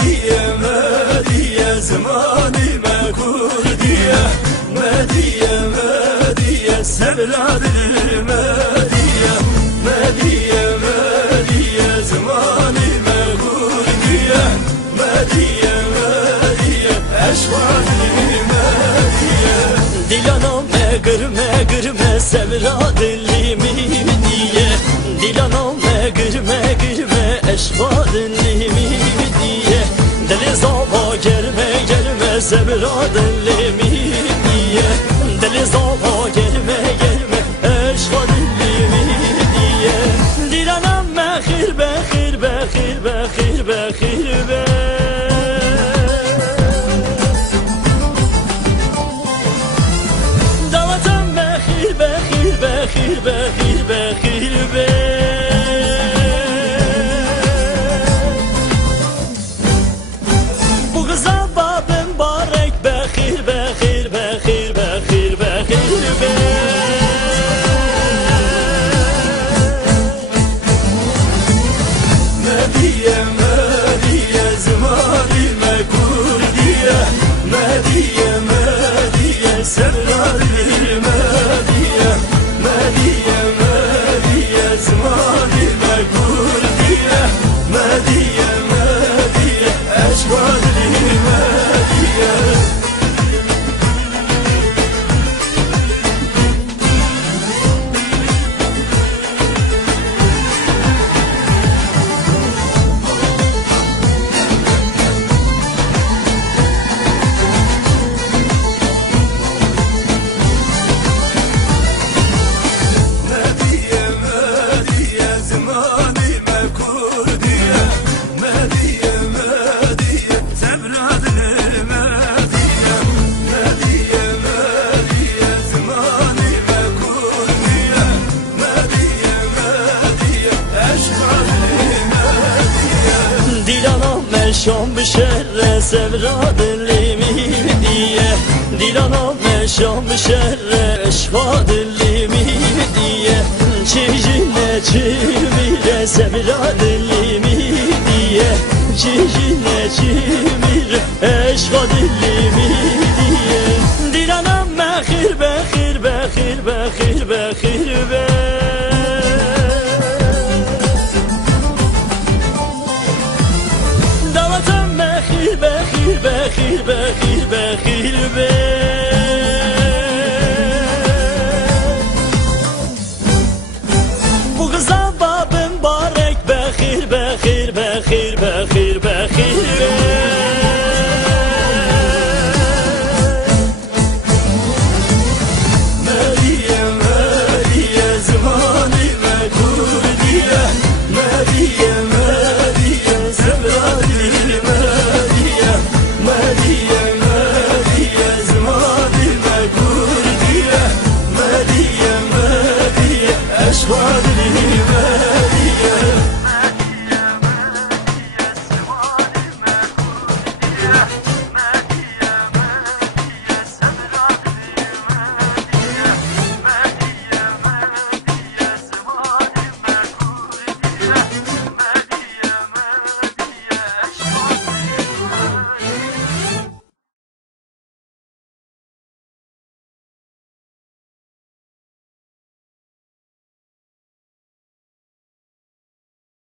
مدية مدية زماني ما كردية مدية مدية سبلاد المدية مدية مدية زماني ما كردية مدية مدية أشواق المدية دلانا مقر مقر سبلاد المدية دلانا مقر مقر أشواق المدية دل زابا گرمه گرمه سبراد لیمیدیه دل زابا گرمه گرمه اشقاد لیمیدیه دیرانم بخیر بخیر بخیر بخیر بخیر به دعوتم بخیر بخیر بخیر بخیر بخیر به مدية مدية زماني ما كردية مدية مدية سبلاد المدية مدية مدية زماني ما كردية مدية مدية أشواق المدية شام بشهر سبراد لیمیدیه دیلانا شام بشهر اشواد لیمیدیه چیجینه چی میره سبراد لیمیدیه چیجینه چی میره اشواد لیمیدیه دیلانا بخیر بخیر بخیر بخیر بخیر بخیر بخیر بخیر بخیر به بغضا بابم بارک بخیر بخیر بخیر بخیر بخیر به مدیه مدیه زمانی ما کردیه مدیه مدیه سبلادی مدیه مدية مدية زماني ما كردية مدية مدية أشواق المدية